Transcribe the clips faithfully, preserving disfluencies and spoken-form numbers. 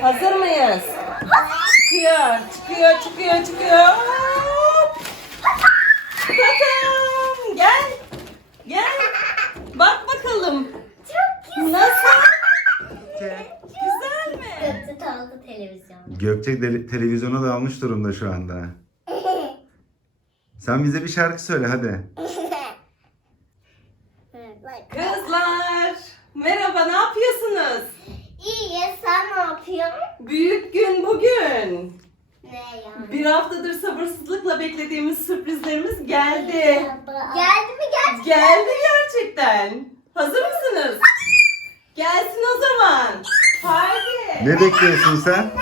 Hazır mıyız? Çıkıyor, çıkıyor, çıkıyor, çıkıyor. Tatam, gel. Gel. Bak bakalım. Çok güzel. Nasıl? Güzel mi? Gökçe aldı televizyon. Gökçe de- televizyona dalmış durumda şu anda. Sen bize bir şarkı söyle hadi. Kızlar, merhaba, ne yapıyorsunuz? İyi, sen ne yapıyorsun? Büyük gün bugün. Ne ya? Bir haftadır sabırsızlıkla beklediğimiz sürprizlerimiz geldi. Geldi mi gerçekten? Geldi gerçekten. Hazır mısınız? Gelsin o zaman. Haydi. Ne bekliyorsun sen?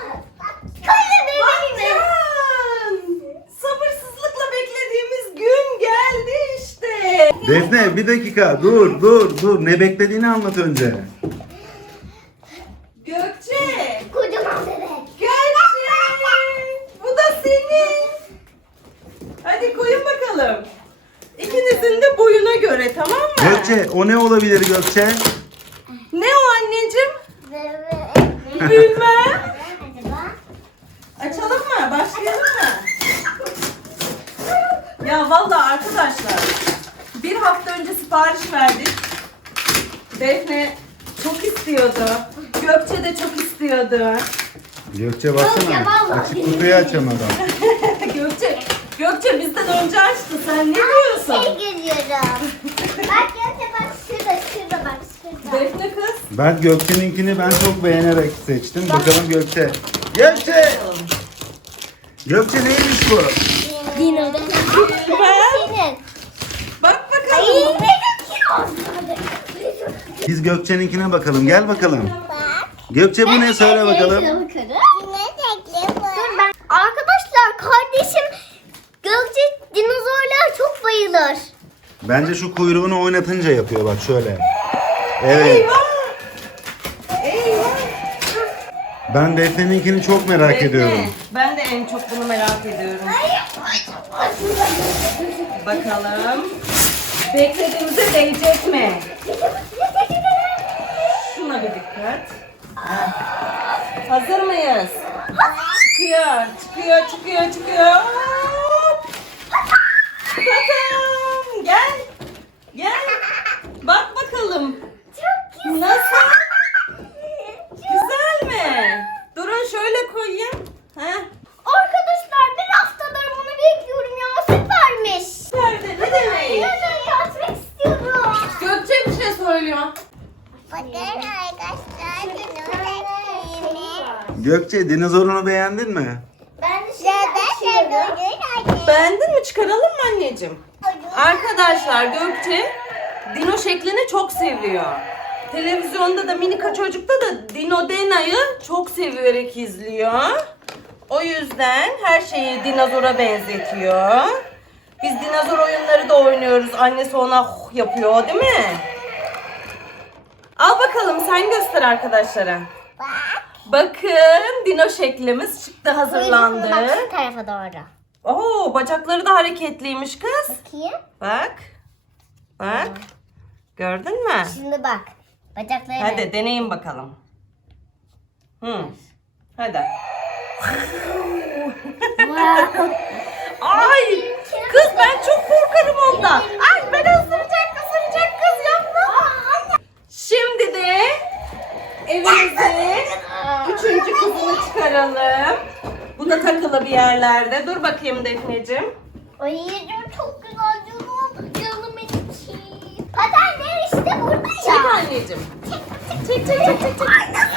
Bakın. Sabırsızlıkla beklediğimiz gün geldi işte. Defne bir dakika dur dur dur. Ne beklediğini anlat önce. Gökçe. Kocaman bebek. Gökçe. Bu da senin. Hadi koyun bakalım. İkinizin de boyuna göre, tamam mı? Gökçe o ne olabilir Gökçe? Ne o anneciğim? Bebek. Bilmem. Acaba? Açalım mı? Başlayalım mı? Ya vallahi arkadaşlar, bir hafta önce sipariş verdik. Defne çok istiyordu. Gökçe de çok istiyordu. Gökçe Gökçe, baksana. vallahi. Açık kutuyu açamadı. Gökçe, Gökçe bizden önce açtı. Sen ne diyorsun? Şey görüyorum. Bak Gökçe bak şurada şurada bak şurada. Defne kız. Ben Gökçe'ninkini ben çok beğenerek seçtim. Bakalım Gökçe. Gökçe! Gökçe neymiş bu? Dino da senin. Bak Ay bakalım. benimki Biz Gökçe'ninkine bakalım. Gel bakalım. Bak. Gökçe bu ne söyle bakalım. Dur ben. Arkadaşlar kardeşim Gökçe dinozorlara çok bayılır. Bence şu kuyruğunu oynatınca yapıyor bak şöyle. Evet. Eyvah. Eyvah. Ben Defne'ninkini çok merak Defne, ediyorum. ben de en çok bunu merak ediyorum. Bakalım. Beklediğimize değecek mi? Şuna bir dikkat. Heh. Hazır mıyız? Çıkıyor, çıkıyor, çıkıyor, çıkıyor. Hop. Tatam, gel. Gel. Bak bakalım. Çok güzel. Nasıl? Güzel mi? Durun şöyle koyayım. Heh. Arkadaşlar bir haftadır bunu bekliyorum ya süpermiş. Nerede? Ne demek? Dinozor atmak istiyorum. Gökçe bir şey söylüyor. Bakın arkadaşlar dinozor Gökçe dinozorunu beğendin mi? Ben de şimdi Beğendin mi? Çıkaralım mı anneciğim? Arkadaşlar Gökçe Dino şeklini çok seviyor. Televizyonda da Minika Çocuk'ta da Dino Dena'yı çok severek izliyor. O yüzden her şeyi dinozora benzetiyor. Biz dinozor oyunları da oynuyoruz. Annesi ona huh yapıyor, değil mi? Al bakalım, sen göster arkadaşlara. Bakın Dino şeklimiz çıktı, hazırlandı. Bak şu tarafa doğru. Oo, bacakları da hareketliymiş kız. Bakayım. Bak. Bak. Gördün mü? Şimdi bak. Bacakları Hadi deneyin bakalım. Hı. Hadi. Ay! Kız ben çok korkarım ondan. Ay beni ısıracak, ısıracak kız yapma. Şimdi de evimizin üçüncü kızını çıkaralım. Bu da takılı bir yerlerde. Dur bakayım Defneciğim. Ay çok güzel canım. Canım içi. Patenler işte burada ya. Çek anneciğim. Çek çek çek çek. çek.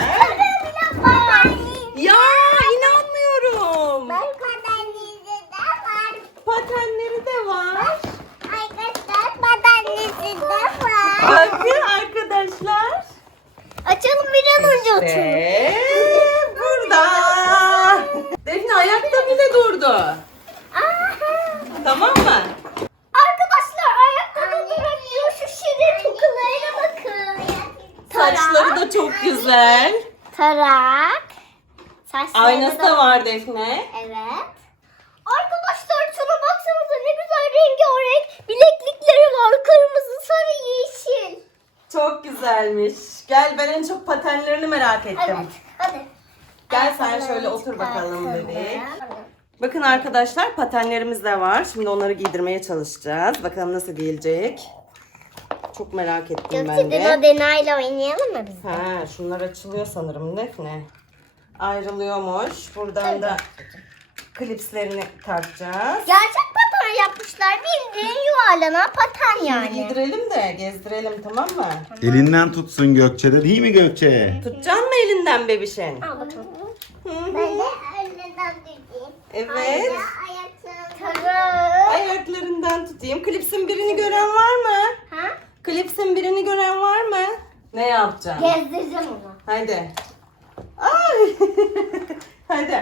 Ya inanmıyorum. Ben patenlisi de var. Patenleri de var. Arkadaşlar patenlisi de var. Bakın arkadaşlar. Açalım bir an önce açalım. Ve burada. Defne ayakta bile durdu. Aha. Tamam mı? Arkadaşlar ayakta da durabiliyor. Şu şirin tokalarına bakın. Saçları da çok güzel. Tarak. Saçları Aynası da var Defne. Evet. Arkadaşlar şuna baksanıza ne güzel rengarenk bileklikleri var. Kırmızı, sarı, yeşil. Çok güzelmiş. Gel ben en çok patenlerini merak ettim. Evet. Hadi. Gel sen şöyle otur bakalım bebek. Bakın arkadaşlar patenlerimiz de var. Şimdi onları giydirmeye çalışacağız. Bakalım nasıl giyilecek. Çok merak ettim ben Gökçe de. Dino Dena'yla oynayalım mı biz? Ha, şunlar açılıyor sanırım Defne. Ayrılıyormuş. Buradan da klipslerini takacağız. Gerçek paten yapmışlar. Bildiğin yuvarlanan paten yani. Giydirelim de gezdirelim, tamam mı? Elinden tutsun Gökçe'de değil mi Gökçe? Tutacaksın mı elinden bebişin? Al bakalım. Hı hı. Ben de önden tutayım. Evet. Ayaklarını. Ayaklarından tutayım. Klipsin birini gören var mı? Ha? Klipsin birini gören var mı? Ne yapacaksın? Gezdireceğim onu. Hadi. Ay. Hadi.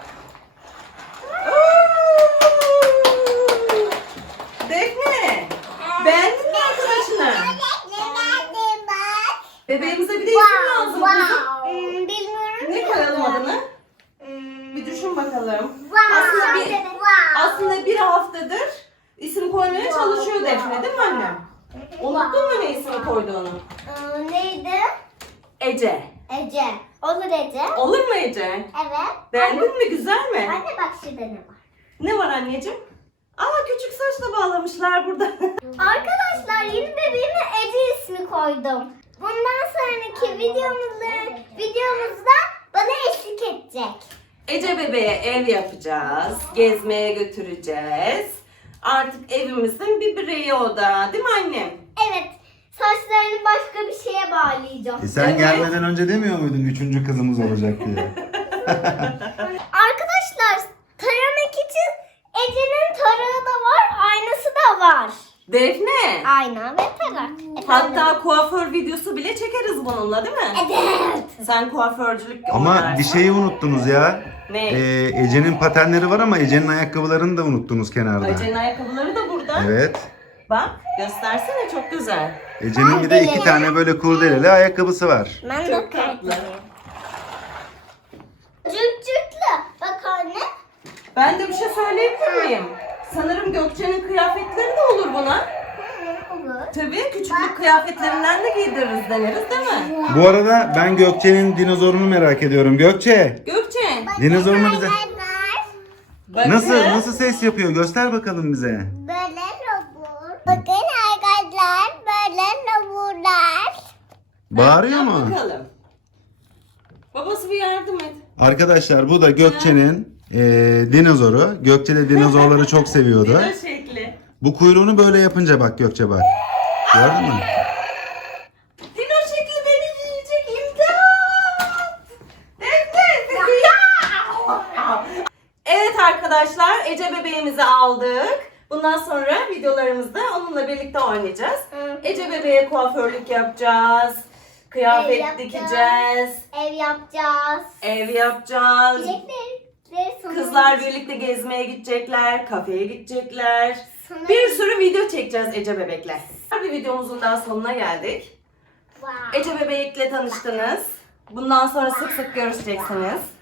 Oo! Defne. Beğendin mi arkadaşını? Bebeğimize bir de isim lazım kızım. Hmm, bilmiyorum. Ne koyalım adını? Hmm, Bir düşün bakalım. wow. Aslında bir, Wow. aslında bir haftadır isim koymaya çalışıyor Defne, değil mi annem? Unuttun mu ne ismi koyduğunu? Ee, neydi? Ece. Ece. Olur Ece. Olur mu Ece? Evet. Beğendin mi? Güzel mi? Anne bak şurada ne var? Ne var anneciğim? Aa, küçük saçla bağlamışlar burada. Arkadaşlar yeni bebeğime Ece ismi koydum. Bundan sonraki videomuzda, videomuzda bana eşlik edecek. Ece bebeğe ev yapacağız. Gezmeye götüreceğiz. Artık evimizin bir bireyi o da. Değil mi annem? Evet. Saçlarını başka bir şeye bağlayacağım. E sen Evet. gelmeden önce demiyor muydun üçüncü kızımız olacak diye? Arkadaşlar taramak için Ece'nin tarağı da var, aynası da var. Defne. Ayna ve tarak. Hatta kuaför videosu bile çekeriz bununla, değil mi? Evet. Sen kuaförcülük Ama oynarsın. bir şeyi unuttunuz ya. Ne? Ee, Ece'nin patenleri var ama Ece'nin ayakkabılarını da unuttunuz kenarda. Ece'nin ayakkabıları da burada. Evet. Bak göstersene, çok güzel. Ece'nin bir de iki tane böyle kurdeleli ayakkabısı var. Ben de Çok tatlı. Cırt cırtlı. Bak anne. Ben de bir şey söyleyebilir miyim? Sanırım Gökçe'nin kıyafetleri de olur buna. Hı, olur. Tabii küçüklük kıyafetlerinden de giydiririz, deneriz değil mi? Bu arada ben Gökçe'nin dinozorunu merak ediyorum. Gökçe, Gökçe. dinozorunu bize... Bakın. Nasıl, nasıl ses yapıyor? Göster bakalım bize. Böyle robot. Bakın arkadaşlar böyle robotlar. Bağırıyor Yap mu? bakalım. Babası bir yardım et. Arkadaşlar bu da Gökçe'nin eee dinozoru. Gökçe de dinozorları çok seviyordu. Dino şekli. Bu kuyruğunu böyle yapınca bak Gökçe bak. Gördün mü? Dino şekli beni yiyecek, imdat. Defne sesi ya. Evet arkadaşlar, Ece bebeğimizi aldık. Bundan sonra videolarımızda onunla birlikte oynayacağız. Hı. Ece bebeğe kuaförlük yapacağız. Kıyafet Ev yapacağız. dikeceğiz. Ev yapacağız. Ev yapacağız. Bilekleri sonunda- Kızlar birlikte gezmeye gidecekler, kafeye gidecekler. Sonra- Bir sürü video çekeceğiz Ece bebekle. Bir videomuzun daha sonuna geldik. Wow. Ece bebekle tanıştınız. Bundan sonra sık sık görüşeceksiniz.